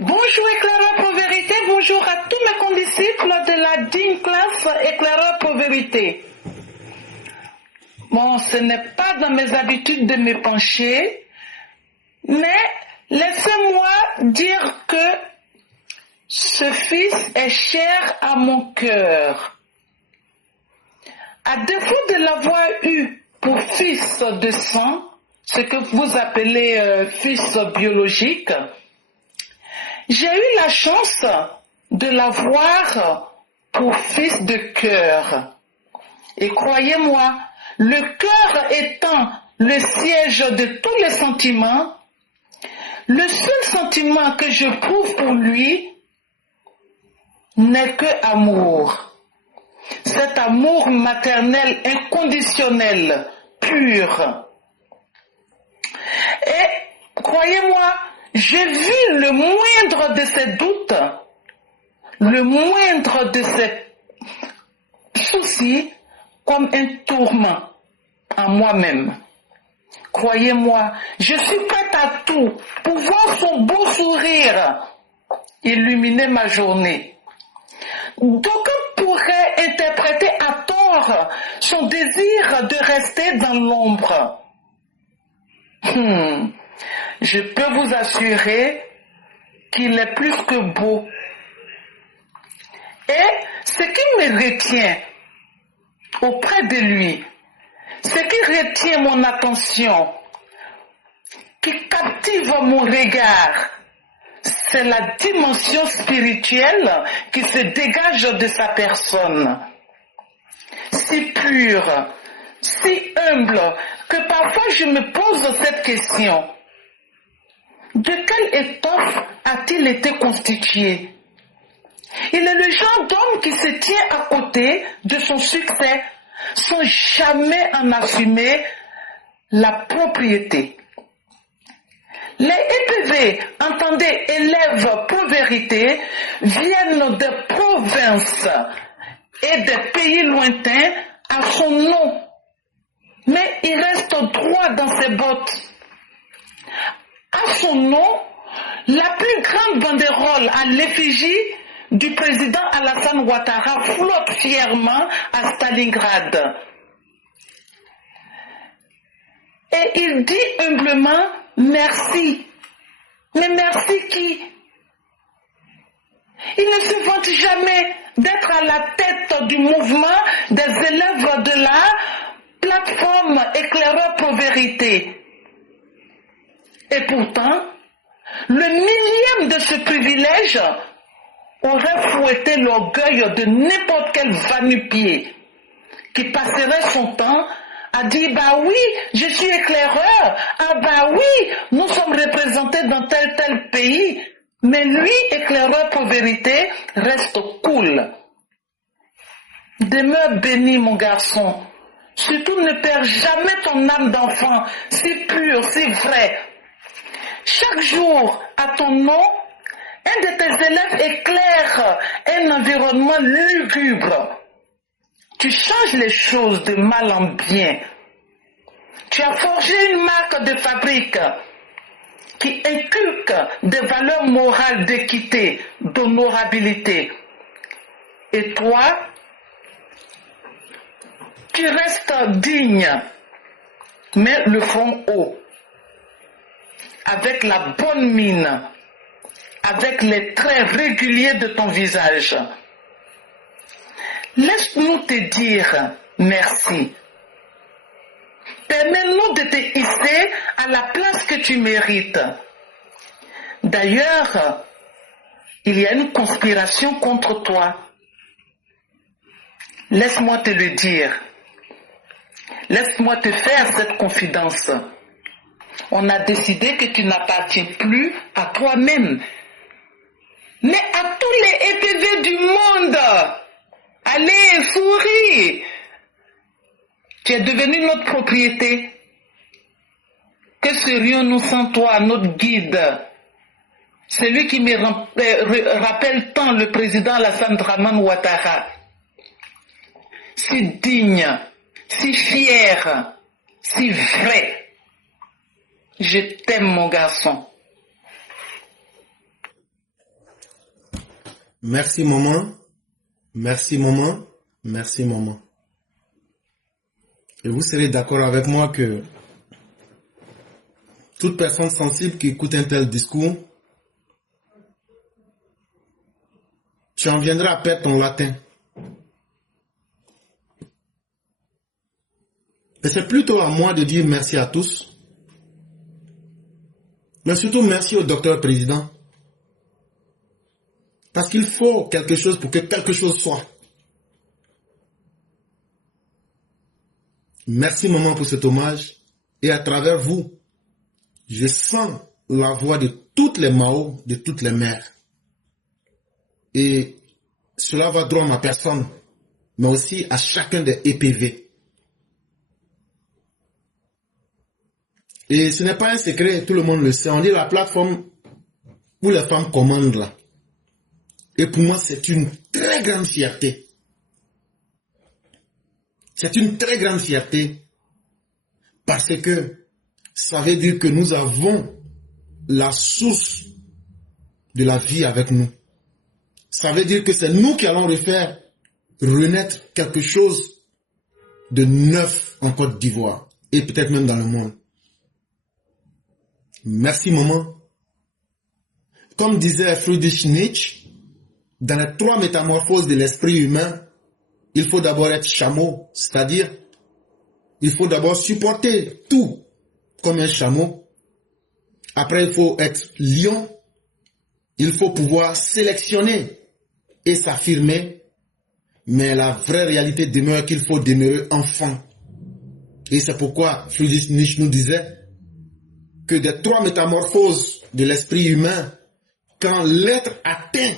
Bonjour éclaireur pour vérité, bonjour à tous mes condisciples de la digne classe éclaireur pour vérité. Bon, ce n'est pas dans mes habitudes de me pencher, mais laissez-moi dire que ce fils est cher à mon cœur. À défaut de l'avoir eu pour fils de sang, ce que vous appelez fils biologique, j'ai eu la chance de l'avoir pour fils de cœur. Et croyez-moi, le cœur étant le siège de tous les sentiments, le seul sentiment que je prouve pour lui n'est que amour. Cet amour maternel inconditionnel, pur. Et croyez-moi, j'ai vu le moindre de ses doutes, le moindre de ses soucis comme un tourment en moi-même. Croyez-moi, je suis prête à tout pour voir son beau sourire illuminer ma journée. D'aucuns pourraient interpréter à tort son désir de rester dans l'ombre. Je peux vous assurer qu'il est plus que beau. Et ce qui me retient auprès de lui, ce qui retient mon attention, qui captive mon regard, c'est la dimension spirituelle qui se dégage de sa personne. Si pure, si humble, que parfois je me pose cette question. De quelle étoffe a-t-il été constitué? Il est le genre d'homme qui se tient à côté de son succès sans jamais en assumer la propriété. Les EPV, entendez, élèves pour vérité, viennent des provinces et des pays lointains à son nom. Mais il reste droit dans ses bottes. À son nom, la plus grande banderole à l'effigie du président Alassane Ouattara flotte fièrement à Stalingrad. Et il dit humblement merci. Mais merci qui? Il ne se vante jamais d'être à la tête du mouvement des élèves de la plateforme éclaireur pour vérité. Et pourtant, le millième de ce privilège aurait fouetté l'orgueil de n'importe quel va-nu-pied qui passerait son temps à dire « bah oui, je suis éclaireur, ah bah oui, nous sommes représentés dans tel pays ». Mais lui, éclaireur pour vérité, reste cool. Demeure béni, mon garçon. Surtout ne perds jamais ton âme d'enfant, si pure, si vraie. Chaque jour, à ton nom, un de tes élèves éclaire un environnement lugubre. Tu changes les choses de mal en bien. Tu as forgé une marque de fabrique qui inculque des valeurs morales d'équité, d'honorabilité. Et toi, tu restes digne, mais le front haut, avec la bonne mine, avec les traits réguliers de ton visage. Laisse-nous te dire merci. Permets-nous de te hisser à la place que tu mérites. D'ailleurs, il y a une conspiration contre toi. Laisse-moi te le dire. Laisse-moi te faire cette confidence. On a décidé que tu n'appartiens plus à toi-même, mais à tous les EPV du monde. Allez, souris. Tu es devenu notre propriété. Que serions-nous sans toi, notre guide? Celui qui me rappelle tant le président Alassane Ouattara. Si digne, si fier, si vrai. Je t'aime, mon garçon. Merci maman, merci maman, merci maman. Et vous serez d'accord avec moi que toute personne sensible qui écoute un tel discours, tu en viendras à perdre ton latin. Et c'est plutôt à moi de dire merci à tous, mais surtout merci au docteur président. Parce qu'il faut quelque chose pour que quelque chose soit. Merci maman pour cet hommage. Et à travers vous, je sens la voix de toutes les Mao, de toutes les mères. Et cela va droit à ma personne, mais aussi à chacun des EPV. Et ce n'est pas un secret, tout le monde le sait. On dit la plateforme où les femmes commandent là. Et pour moi, c'est une très grande fierté. C'est une très grande fierté parce que ça veut dire que nous avons la source de la vie avec nous. Ça veut dire que c'est nous qui allons refaire renaître quelque chose de neuf en Côte d'Ivoire et peut-être même dans le monde. Merci maman. Comme disait Friedrich Nietzsche, dans les 3 métamorphoses de l'esprit humain, il faut d'abord être chameau, c'est-à-dire il faut d'abord supporter tout comme un chameau. Après, il faut être lion. Il faut pouvoir sélectionner et s'affirmer. Mais la vraie réalité demeure qu'il faut demeurer enfant. Et c'est pourquoi Friedrich Nietzsche nous disait que des 3 métamorphoses de l'esprit humain, quand l'être atteint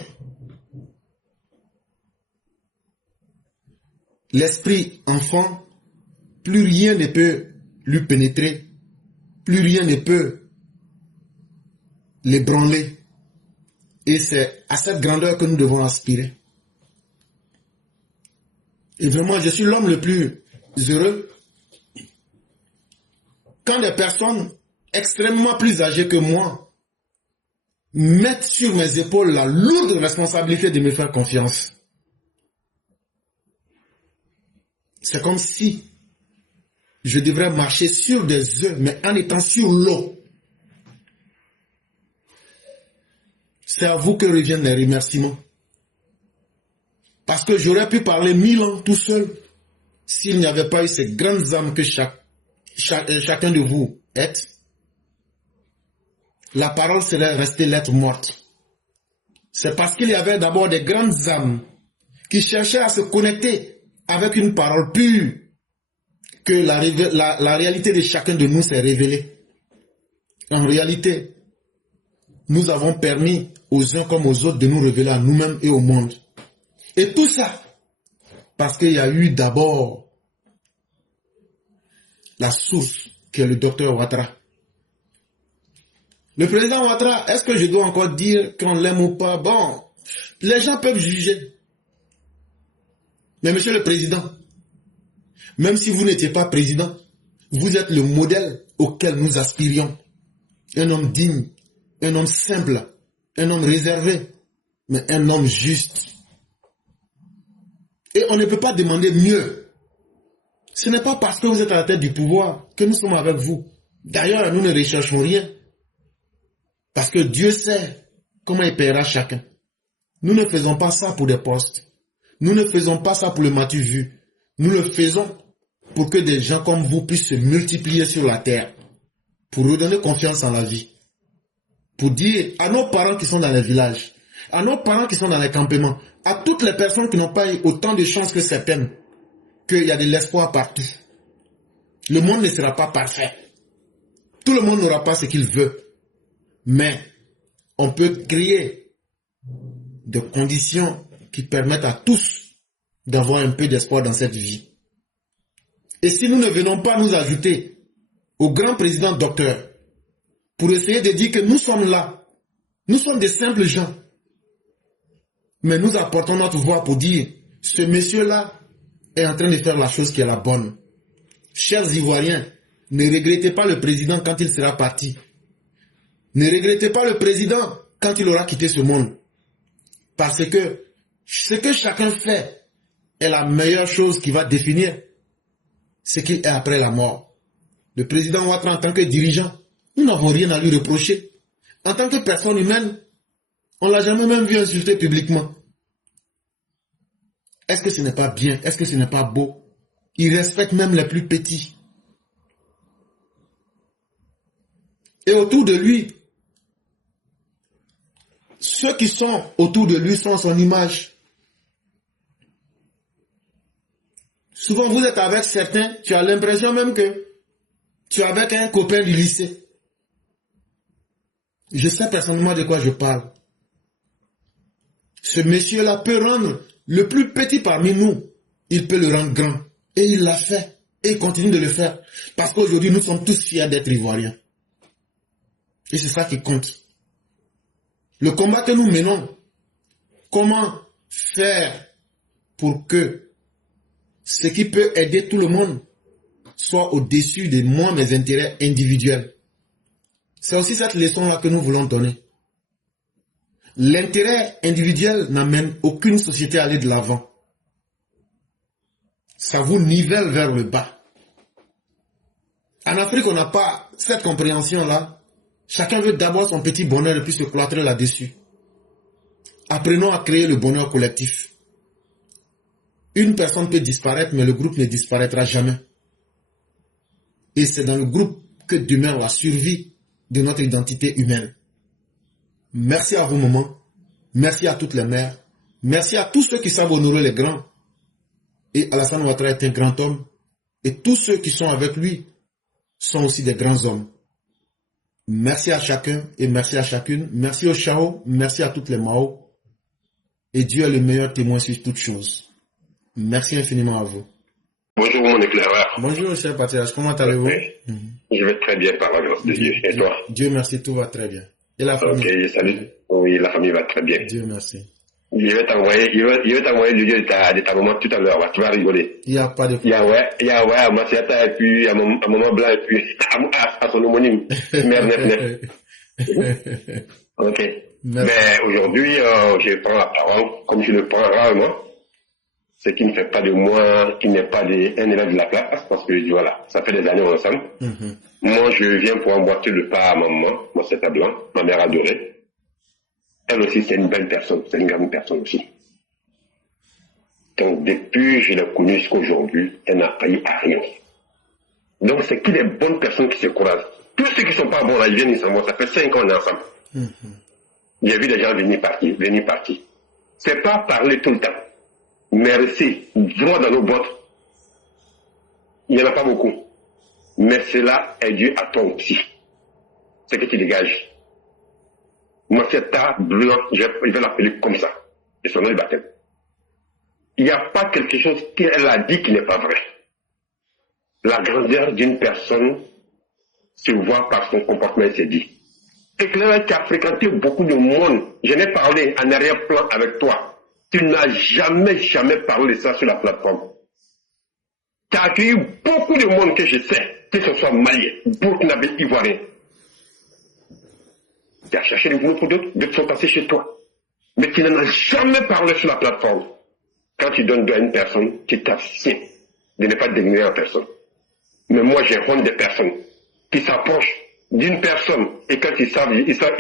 l'esprit enfant, plus rien ne peut lui pénétrer, plus rien ne peut l'ébranler. Et c'est à cette grandeur que nous devons aspirer. Et vraiment, je suis l'homme le plus heureux quand des personnes extrêmement plus âgées que moi mettent sur mes épaules la lourde responsabilité de me faire confiance. C'est comme si je devrais marcher sur des œufs, mais en étant sur l'eau. C'est à vous que reviennent les remerciements. Parce que j'aurais pu parler 1000 ans tout seul s'il n'y avait pas eu ces grandes âmes que chacun de vous êtes. La parole serait restée lettre morte. C'est parce qu'il y avait d'abord des grandes âmes qui cherchaient à se connecter avec une parole pure que la réalité de chacun de nous s'est révélée. En réalité, nous avons permis aux uns comme aux autres de nous révéler à nous-mêmes et au monde. Et tout ça, parce qu'il y a eu d'abord la source qui est le docteur Ouattara. Le président Ouattara, est-ce que je dois encore dire qu'on l'aime ou pas? Bon, les gens peuvent juger. Mais monsieur le président, même si vous n'étiez pas président, vous êtes le modèle auquel nous aspirions. Un homme digne, un homme simple, un homme réservé, mais un homme juste. Et on ne peut pas demander mieux. Ce n'est pas parce que vous êtes à la tête du pouvoir que nous sommes avec vous. D'ailleurs, nous ne recherchons rien. Parce que Dieu sait comment il paiera chacun. Nous ne faisons pas ça pour des postes. Nous ne faisons pas ça pour le matu vu. Nous le faisons pour que des gens comme vous puissent se multiplier sur la terre. Pour redonner confiance en la vie. Pour dire à nos parents qui sont dans les villages, à nos parents qui sont dans les campements, à toutes les personnes qui n'ont pas eu autant de chance que certaines, qu'il y a de l'espoir partout. Le monde ne sera pas parfait. Tout le monde n'aura pas ce qu'il veut. Mais on peut créer des conditions qui permettent à tous d'avoir un peu d'espoir dans cette vie. Et si nous ne venons pas nous ajouter au grand président docteur pour essayer de dire que nous sommes là, nous sommes des simples gens, mais nous apportons notre voix pour dire ce monsieur-là est en train de faire la chose qui est la bonne. Chers Ivoiriens, ne regrettez pas le président quand il sera parti. Ne regrettez pas le président quand il aura quitté ce monde. Parce que ce que chacun fait est la meilleure chose qui va définir ce qui est après la mort. Le président Ouattara, en tant que dirigeant, nous n'avons rien à lui reprocher. En tant que personne humaine, on ne l'a jamais même vu insulter publiquement. Est-ce que ce n'est pas bien? Est-ce que ce n'est pas beau? Il respecte même les plus petits. Et autour de lui, ceux qui sont autour de lui sont son image. Souvent, vous êtes avec certains, tu as l'impression même que tu es avec un copain du lycée. Je sais personnellement de quoi je parle. Ce monsieur-là peut rendre le plus petit parmi nous, il peut le rendre grand. Et il l'a fait. Et il continue de le faire. Parce qu'aujourd'hui, nous sommes tous fiers d'être Ivoiriens. Et c'est ça qui compte. Le combat que nous menons, comment faire pour que ce qui peut aider tout le monde soit au-dessus de moi, mes intérêts individuels. C'est aussi cette leçon-là que nous voulons donner. L'intérêt individuel n'amène aucune société à aller de l'avant. Ça vous nivelle vers le bas. En Afrique, on n'a pas cette compréhension-là. Chacun veut d'abord son petit bonheur et puis se cloîtrer là-dessus. Apprenons à créer le bonheur collectif. Une personne peut disparaître, mais le groupe ne disparaîtra jamais. Et c'est dans le groupe que demeure la survie de notre identité humaine. Merci à vous, maman. Merci à toutes les mères. Merci à tous ceux qui savent honorer les grands. Et Alassane Ouattara est un grand homme. Et tous ceux qui sont avec lui sont aussi des grands hommes. Merci à chacun et merci à chacune. Merci au Chao, merci à toutes les Mao. Et Dieu est le meilleur témoin sur toutes choses. Merci infiniment à vous. Bonjour mon éclaireur. Bonjour cher patriarche, comment allez-vous? Je vais très bien par la grâce de Dieu. Et toi? Dieu merci, tout va très bien. Et la famille? Ok, salut. Oui, la famille va très bien. Dieu merci. Je vais t'envoyer le lieu de ta maman tout à l'heure. Tu vas rigoler. Il n'y a pas de problème. Il y a à Massiata et puis à Maman Blanc et puis à son homonyme. Mère Nef. Ok. Merci. Mais aujourd'hui, je prends la parole comme je le prends rarement. Ce qui ne fait pas de moi, qui n'est pas un élève de la classe, parce que voilà, ça fait des années ensemble. Moi, je viens pour emboîter le pas à ma maman, Massiata Blanc, ma mère adorée. Elle aussi, c'est une belle personne, c'est une grande personne aussi. Donc, depuis que je l'ai connue jusqu'aujourd'hui, elle n'a failli à rien. Donc, c'est qu'il y a des bonnes personnes qui se couragent. Tous ceux qui ne sont pas bons là, ils viennent, ils s'en vont. Ça fait 5 ans, on est ensemble. Il y a vu des gens venir partir. C'est pas parler tout le temps. Mais rester droit dans nos bottes, il n'y en a pas beaucoup. Mais cela est dû à toi aussi. C'est que tu dégages. Massiata Blanc, je vais l'appeler comme ça. C'est son nom de baptême. Il n'y a pas quelque chose qu'elle a dit qui n'est pas vrai. La grandeur d'une personne se voit par son comportement, elle s'est dit. Et que là, tu as fréquenté beaucoup de monde. Je n'ai parlé en arrière-plan avec toi. Tu n'as jamais parlé de ça sur la plateforme. Tu as accueilli beaucoup de monde que je sais, que ce soit malien, burkinabé, ivoirien. Tu as cherché le boulot pour d'autres sont passés chez toi. Mais tu n'en as jamais parlé sur la plateforme. Quand tu donnes à une personne, tu t'abstiens de ne pas dénigrer la personne. Mais moi, j'ai honte des personnes qui s'approchent d'une personne et quand ils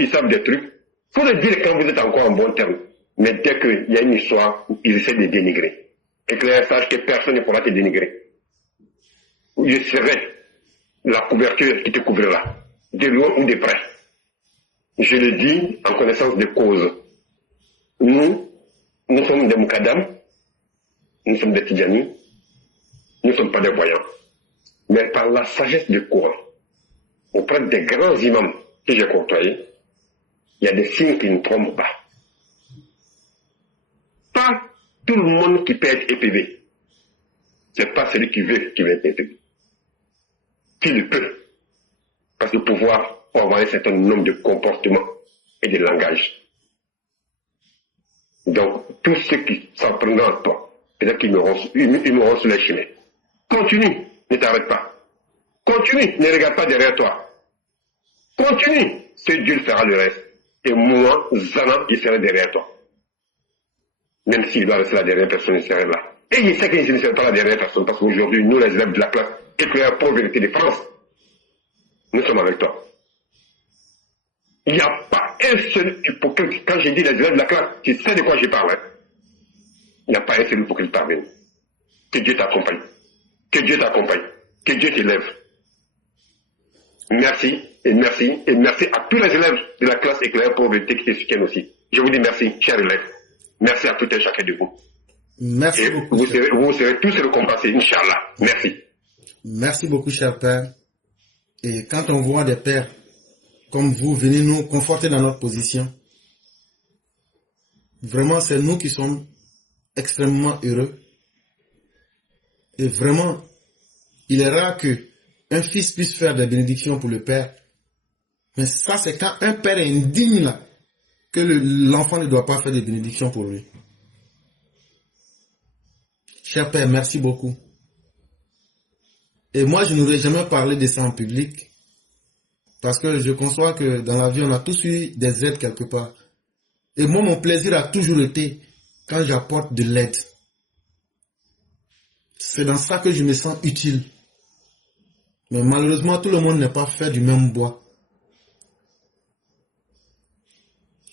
savent des trucs, il faut le dire quand vous êtes encore en bon terme. Mais dès qu'il y a une histoire, ils essaient de dénigrer. Et que les sache que personne ne pourra te dénigrer. Je serai la couverture qui te couvrira, de loin ou de près. Je le dis en connaissance de cause. Nous sommes des Moukadam, nous sommes des Tidjani, nous ne sommes pas des voyants. Mais par la sagesse du Coran, auprès des grands imams que j'ai côtoyés, il y a des signes qui ne trompent pas. Pas tout le monde qui peut être EPV. C'est pas celui qui veut être EPV. Qui le peut. Parce que pouvoir avoir un certain nombre de comportements et de langages. Donc, tous ceux qui s'en prendront à toi, peut-être qu'ils m'auront sur les chemins. Continue, ne t'arrête pas. Continue, ne regarde pas derrière toi. Continue, c'est Dieu fera le reste. Et moi, Zana, je serai derrière toi. même s'il doit rester la dernière personne, il serait là. Et il sait qu'il ne serait pas la dernière personne, parce qu'aujourd'hui, nous, les élèves de la classe, éclaireurs pour vérité de France, nous sommes avec toi. Il n'y a pas un seul hypocrite. Quand je dis les élèves de la classe, tu sais de quoi je parle. Hein? Il n'y a pas un seul hypocrite parmi nous. Que Dieu t'accompagne. Que Dieu t'accompagne. Que Dieu t'élève. Merci, et merci, et merci à tous les élèves de la classe éclaireur pour vérité qui te soutiennent aussi. Je vous dis merci, chers élèves. Merci à tout et chacun de vous. Merci et beaucoup. Vous serez tous récompensés, Inch'Allah. Merci. Merci beaucoup, cher Père. Et quand on voit des pères comme vous venir nous conforter dans notre position, vraiment, c'est nous qui sommes extrêmement heureux. Et vraiment, il est rare que un fils puisse faire des bénédictions pour le père. Mais ça, c'est quand un père est indigne là, que l'enfant ne doit pas faire des bénédictions pour lui. Cher Père, merci beaucoup. Et moi, je n'aurais jamais parlé de ça en public. Parce que je conçois que dans la vie, on a tous eu des aides quelque part. Et moi, mon plaisir a toujours été quand j'apporte de l'aide. C'est dans ça que je me sens utile. Mais malheureusement, tout le monde n'est pas fait du même bois.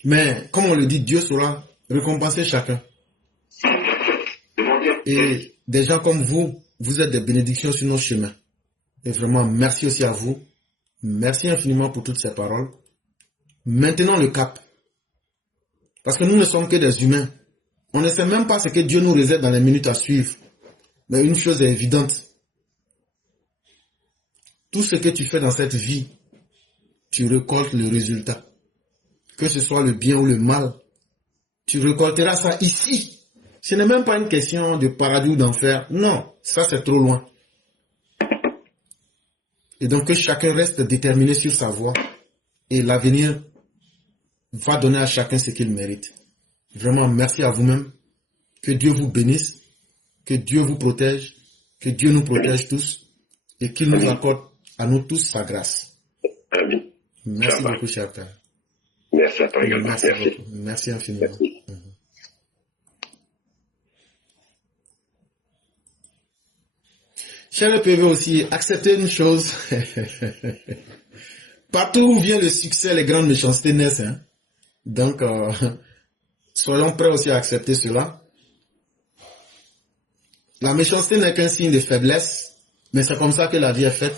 Mais comme on le dit, Dieu saura récompenser chacun. Et des gens comme vous, vous êtes des bénédictions sur nos chemins. Et vraiment, merci aussi à vous. Merci infiniment pour toutes ces paroles. Maintenant le cap. Parce que nous ne sommes que des humains. On ne sait même pas ce que Dieu nous réserve dans les minutes à suivre. Mais une chose est évidente. Tout ce que tu fais dans cette vie, tu récoltes le résultat. Que ce soit le bien ou le mal, tu récolteras ça ici. Ce n'est même pas une question de paradis ou d'enfer. Non, ça c'est trop loin. Et donc que chacun reste déterminé sur sa voie. Et l'avenir va donner à chacun ce qu'il mérite. Vraiment, merci à vous-même. Que Dieu vous bénisse. Que Dieu vous protège. Que Dieu nous protège tous. Et qu'il nous accorde à nous tous sa grâce. Amen. Merci beaucoup, cher Père. Merci à toi également. Merci beaucoup. Merci infiniment. Merci. Cher PV aussi, acceptez une chose. Partout où vient le succès, les grandes méchancetés naissent. Hein? Donc, soyons prêts aussi à accepter cela. La méchanceté n'est qu'un signe de faiblesse, mais c'est comme ça que la vie est faite.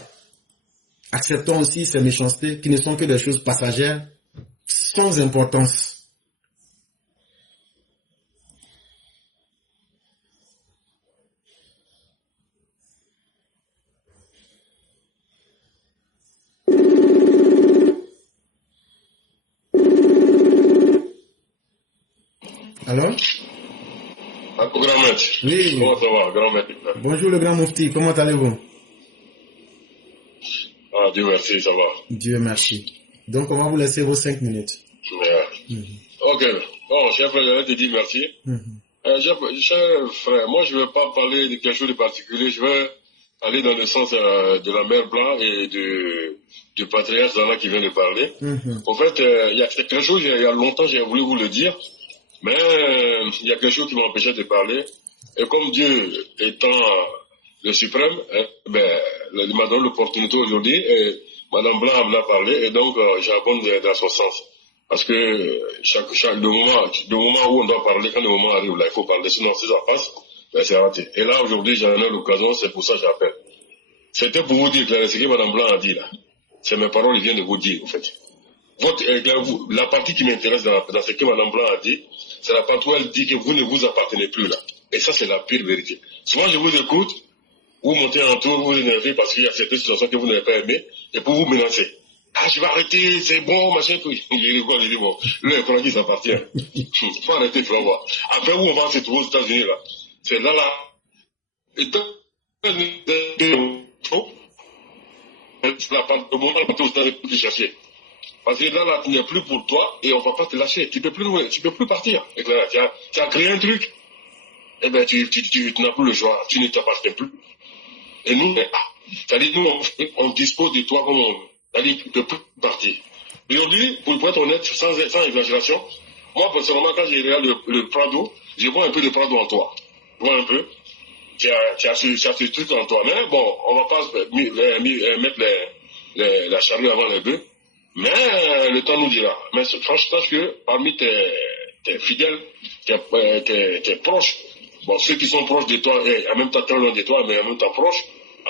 Acceptons aussi ces méchancetés qui ne sont que des choses passagères, sans importance. Alors? Grand maître. Oui. Comment ça va, grand maître? Bonjour le grand Moufti, comment allez-vous? Ah, Dieu merci, ça va. Dieu merci. Donc on va vous laisser vos 5 minutes. Ok. Bon, cher frère, j'allais te dire merci. Cher frère, moi je ne vais pas parler de quelque chose de particulier, je vais aller dans le sens de la mère Blanc et du patriarche Zana qui vient de parler. En fait, il y a quelque chose, il y a longtemps j'ai voulu vous le dire, mais il y a quelque chose qui m'empêchait de parler. Et comme Dieu étant le suprême, il m'a donné l'opportunité aujourd'hui, et Madame Blanc en a parlé, et donc j'abonde dans son sens. Parce que le moment où on doit parler, quand le moment arrive, là, il faut parler, sinon si ça passe, ben, c'est raté. Et là, aujourd'hui, j'en ai l'occasion, c'est pour ça que j'appelle. C'était pour vous dire que ce que Madame Blanc a dit là, c'est mes paroles, il vient de vous dire, en fait. La partie qui m'intéresse dans ce que Madame Blanc a dit, c'est la partie où elle dit que vous ne vous appartenez plus là. Et ça, c'est la pire vérité. Souvent, je vous écoute, vous montez en tour, vous vous énervez parce qu'il y a certaines situations que vous n'avez pas aimées, et pour vous menacer. Ah, je vais arrêter, c'est bon, machin, tout. Il rigole, il dit, bon, lui, il croit qu'il s'appartient. Faut arrêter, il faut voir. Après, où on va se trouver aux États-Unis, là? C'est là. Et donc, c'est la part de moment, la partie aux États-Unis pour te chercher. Parce que là, tu n'es plus pour toi, et on ne va pas te lâcher. Tu peux plus partir. Et là, tu as créé un truc. Eh ben, tu n'as plus le choix. Tu ne t'appartiens plus. Et nous, c'est-à-dire, nous, on dispose de toi comme on veut. C'est-à-dire, tu ne peux plus partir. Aujourd'hui, pour être honnête, sans exagération, moi, personnellement, quand j'ai regardé le Prado, je vois un peu de Prado en toi. Je vois un peu. Tu as ce truc en toi. Mais bon, on va pas mettre la charrue avant les bœufs. Mais le temps nous dira. Mais franchement, sache que parmi tes fidèles, tes proches, bon, ceux qui sont proches de toi, et en même temps très loin de toi, mais en même temps proches,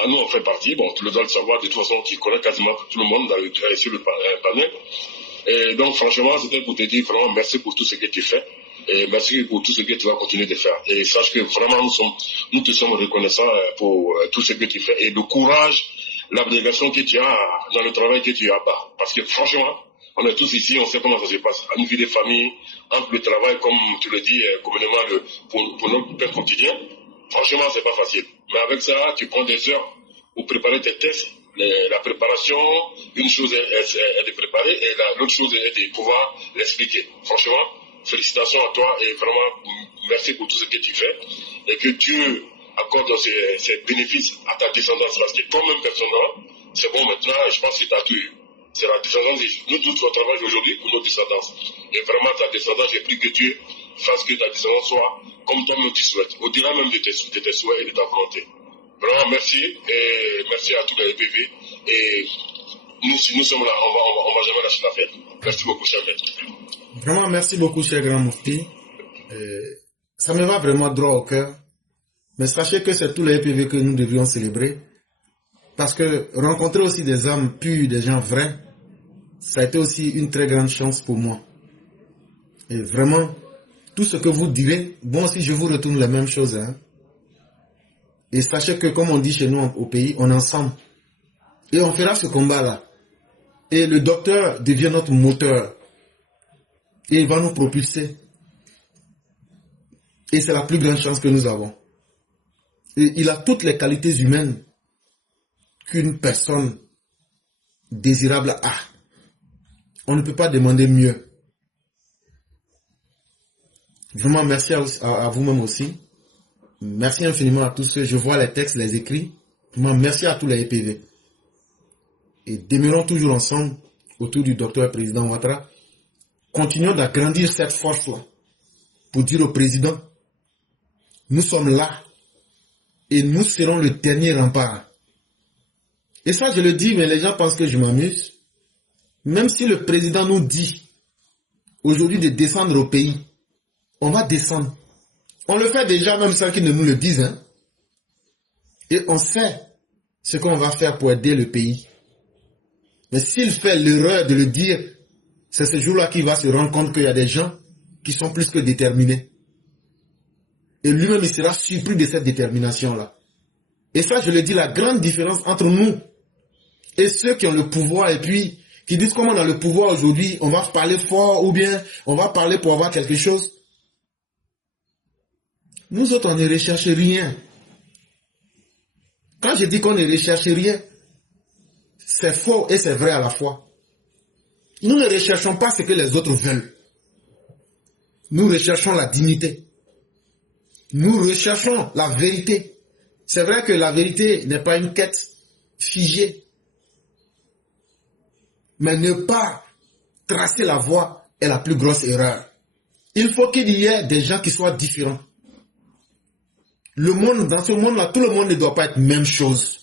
nous on fait partie. Bon, tu le dois le savoir. De toute façon, tu connais quasiment tout le monde sur le panel. Et donc, franchement, c'était pour te dire vraiment merci pour tout ce que tu fais. Et merci pour tout ce que tu vas continuer de faire. Et sache que vraiment, nous te sommes reconnaissants pour tout ce que tu fais. Et le courage, l'abnégation que tu as dans le travail que tu as bas. Parce que franchement, on est tous ici, on sait comment ça se passe. Une vie de famille, entre le travail, comme tu le dis, communément, pour notre pain quotidien, franchement, c'est pas facile. Mais avec ça, tu prends des heures pour préparer tes tests. La préparation, une chose est de préparer et l'autre chose est de pouvoir l'expliquer. Franchement, félicitations à toi et vraiment merci pour tout ce que tu fais et que Dieu accorde ces bénéfices à ta descendance parce que toi-même personnellement, c'est bon maintenant, je pense que tu as tout eu. C'est la descendance, nous tous on travaille aujourd'hui pour nos descendances. Et vraiment ta descendance, j'ai pris que Dieu fasse que ta descendance soit comme toi-même tu souhaites, au-delà même de tes souhaits et de ta volonté. Vraiment merci et merci à tous les EPV et nous sommes là, on va jamais lâcher l'affaire. Merci beaucoup, cher maître. Vraiment merci beaucoup, cher grand Moufti. Ça me va vraiment droit au cœur. Mais sachez que c'est tous les EPV que nous devrions célébrer. Parce que rencontrer aussi des âmes pures, des gens vrais, ça a été aussi une très grande chance pour moi. Et vraiment, tout ce que vous direz, bon aussi je vous retourne la même chose, hein. Et sachez que, comme on dit chez nous au pays, on est ensemble. Et on fera ce combat-là. Et le docteur devient notre moteur. Et il va nous propulser. Et c'est la plus grande chance que nous avons. Et il a toutes les qualités humaines qu'une personne désirable a. On ne peut pas demander mieux. Vraiment, merci à vous-même aussi. Merci infiniment à tous ceux, je vois les textes, les écrits. Merci à tous les EPV. Et demeurons toujours ensemble autour du docteur et président Ouattara. Continuons d'agrandir cette force-là pour dire au président, nous sommes là et nous serons le dernier rempart. Et ça, je le dis, mais les gens pensent que je m'amuse. Même si le président nous dit aujourd'hui de descendre au pays, on va descendre. On le fait déjà même sans qu'ils ne nous le disent. Hein? Et on sait ce qu'on va faire pour aider le pays. Mais s'il fait l'erreur de le dire, c'est ce jour-là qu'il va se rendre compte qu'il y a des gens qui sont plus que déterminés. Et lui-même, il sera surpris de cette détermination-là. Et ça, je le dis, la grande différence entre nous et ceux qui ont le pouvoir et puis qui disent comment on a le pouvoir aujourd'hui, on va parler fort ou bien on va parler pour avoir quelque chose. Nous autres, on ne recherche rien. Quand je dis qu'on ne recherche rien, c'est faux et c'est vrai à la fois. Nous ne recherchons pas ce que les autres veulent. Nous recherchons la dignité. Nous recherchons la vérité. C'est vrai que la vérité n'est pas une quête figée. Mais ne pas tracer la voie est la plus grosse erreur. Il faut qu'il y ait des gens qui soient différents. Le monde, dans ce monde-là, tout le monde ne doit pas être même chose.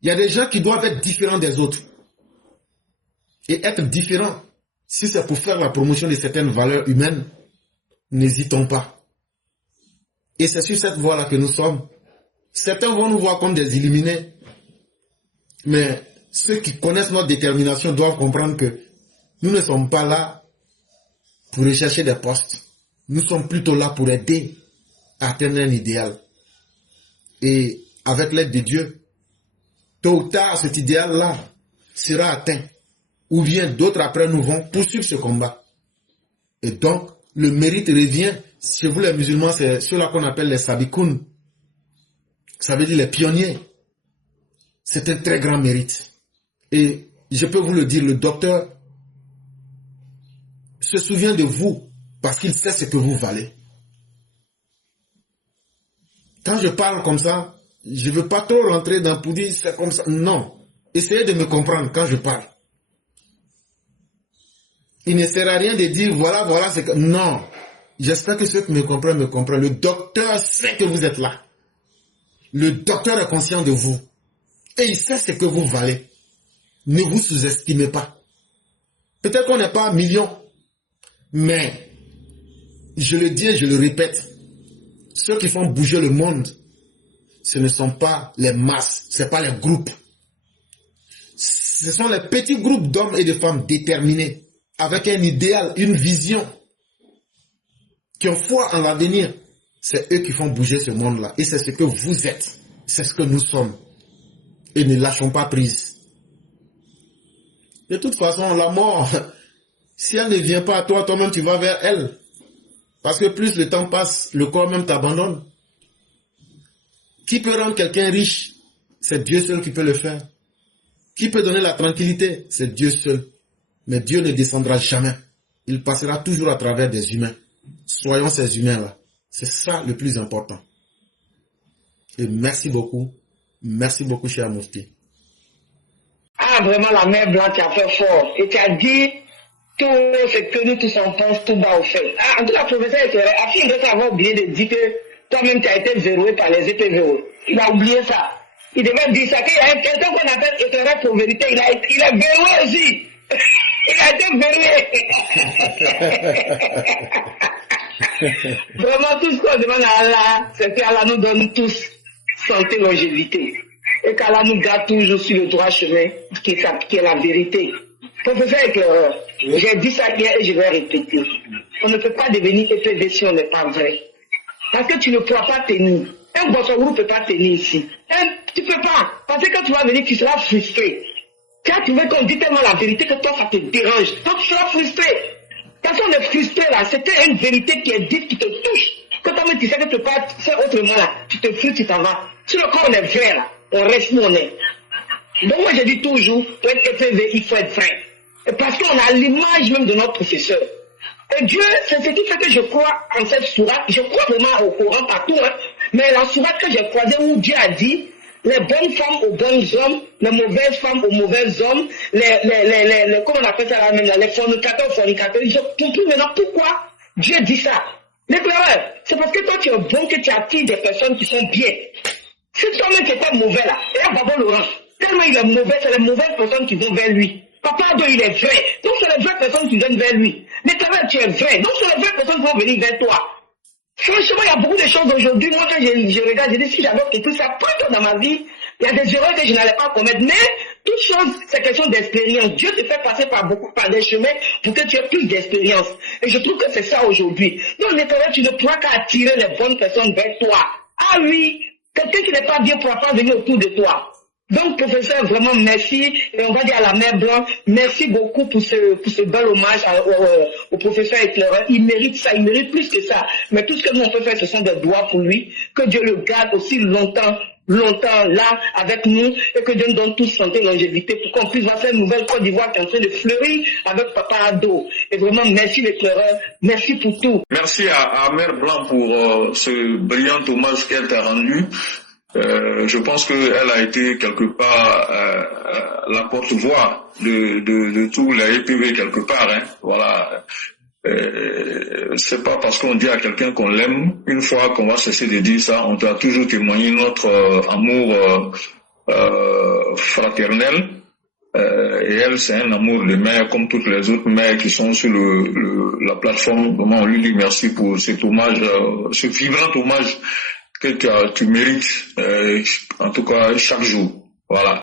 Il y a des gens qui doivent être différents des autres. Et être différents, si c'est pour faire la promotion de certaines valeurs humaines, n'hésitons pas. Et c'est sur cette voie-là que nous sommes. Certains vont nous voir comme des illuminés. Mais ceux qui connaissent notre détermination doivent comprendre que nous ne sommes pas là pour rechercher des postes. Nous sommes plutôt là pour aider à atteindre un idéal. Et avec l'aide de Dieu, tôt ou tard, cet idéal-là sera atteint. Ou bien d'autres après nous vont poursuivre ce combat. Et donc, le mérite revient, chez vous les musulmans, c'est ceux-là qu'on appelle les sabikoun. Ça veut dire les pionniers. C'est un très grand mérite. Et je peux vous le dire, le docteur se souvient de vous parce qu'il sait ce que vous valez. Quand je parle comme ça, je ne veux pas trop rentrer dans pour dire c'est comme ça. Non. Essayez de me comprendre quand je parle. Il ne sert à rien de dire voilà, c'est que... Non. J'espère que ceux qui me comprennent me comprennent. Le docteur sait que vous êtes là. Le docteur est conscient de vous. Et il sait ce que vous valez. Ne vous sous-estimez pas. Peut-être qu'on n'est pas millions. Mais, je le dis et je le répète, ceux qui font bouger le monde, ce ne sont pas les masses, ce ne sont pas les groupes. Ce sont les petits groupes d'hommes et de femmes déterminés, avec un idéal, une vision, qui ont foi en l'avenir. C'est eux qui font bouger ce monde-là. Et c'est ce que vous êtes. C'est ce que nous sommes. Et ne lâchons pas prise. De toute façon, la mort, si elle ne vient pas à toi, toi-même tu vas vers elle. Parce que plus le temps passe, le corps même t'abandonne. Qui peut rendre quelqu'un riche? C'est Dieu seul qui peut le faire. Qui peut donner la tranquillité? C'est Dieu seul. Mais Dieu ne descendra jamais. Il passera toujours à travers des humains. Soyons ces humains-là. C'est ça le plus important. Et merci beaucoup. Merci beaucoup, cher Mufti. Ah, vraiment, la mère blanche, tu as fait fort. Et tu as dit tout ce que nous tous on pense tout bas au fait. Ah, en tout cas, professeur, Afin de avoir oublié de dire que toi-même tu as été verrouillé par les EPVO. Il a oublié ça. Il devait dire ça, qu'il y a quelqu'un qu'on appelle éclaireur pour vérité. Il est verrouillé aussi. Il a été verrouillé. Vraiment, tout ce qu'on demande à Allah, c'est qu'Allah nous donne tous santé, longévité. Et qu'Allah nous garde toujours sur le droit chemin, qui est la vérité. Professeur éclaireur, j'ai dit ça hier et je vais répéter. On ne peut pas devenir EPV si on n'est pas vrai. Parce que tu ne pourras pas tenir. Un Bossogou ne peut pas tenir ici. Tu ne peux pas. Parce que quand tu vas venir, tu seras frustré. Tu as trouvé qu'on dit tellement la vérité que toi, ça te dérange. Donc tu seras frustré. Quand on est frustré là, c'était une vérité qui est dite, qui te touche. Quand toi-même tu sais que tu ne peux pas faire autrement là, tu te frustres, tu t'en vas. Si le corps on est vrai là, on reste où on est. Donc moi je dis toujours, pour être EPV, il faut être vrai. Et parce qu'on a l'image même de notre professeur. Et Dieu, c'est ce qui fait que je crois en cette sourate. Je crois vraiment au Coran partout, hein. Mais la sourate que j'ai croisée où Dieu a dit, les bonnes femmes aux bons hommes, les mauvaises femmes aux mauvais hommes, comment on appelle ça là même, les fornicateurs. J'ai compris maintenant pourquoi Dieu dit ça. L'éclaireur, c'est parce que toi tu es bon que tu attires des personnes qui sont bien. Si toi-même tu étais mauvais là, et là Baba Laurent, tellement il est mauvais, c'est les mauvaises personnes qui vont vers lui. Papa Ado, il est vrai. Donc c'est les vraies personnes qui viennent vers lui. L'éternel, tu es vrai. Donc c'est les vraies personnes qui vont venir vers toi. Franchement, il y a beaucoup de choses aujourd'hui. Moi, quand je regarde, je dis, si j'avais fait tout ça plus tôt dans ma vie, il y a des erreurs que je n'allais pas commettre. Mais toute chose, c'est question d'expérience. Dieu te fait passer par des chemins pour que tu aies plus d'expérience. Et je trouve que c'est ça aujourd'hui. Donc l'éternel, tu ne pourras qu'à attirer les bonnes personnes vers toi. Ah oui, quelqu'un qui n'est pas bien ne pourra pas venir autour de toi. Donc, professeur, vraiment merci. Et on va dire à la mère Blanc, merci beaucoup pour ce bel hommage au professeur éclaireur. Il mérite ça, il mérite plus que ça. Mais tout ce que nous on peut faire, ce sont des doigts pour lui. Que Dieu le garde aussi longtemps là avec nous et que Dieu nous donne tous santé et longévité pour qu'on puisse voir cette nouvelle Côte d'Ivoire qui est en train de fleurir avec Papa Ado. Et vraiment, merci l'éclaireur. Merci pour tout. Merci à Mère Blanc pour ce brillant hommage qu'elle t'a rendu. Je pense qu'elle a été quelque part la porte-voix de tous les EPV quelque part. Hein. Voilà. C'est pas parce qu'on dit à quelqu'un qu'on l'aime, une fois qu'on va cesser de dire ça, on doit toujours témoigner notre amour fraternel. Et elle, c'est un amour de mère comme toutes les autres mères qui sont sur la plateforme. Vraiment, on lui dit merci pour cet hommage, ce vibrant hommage que tu mérites, en tout cas chaque jour. Voilà.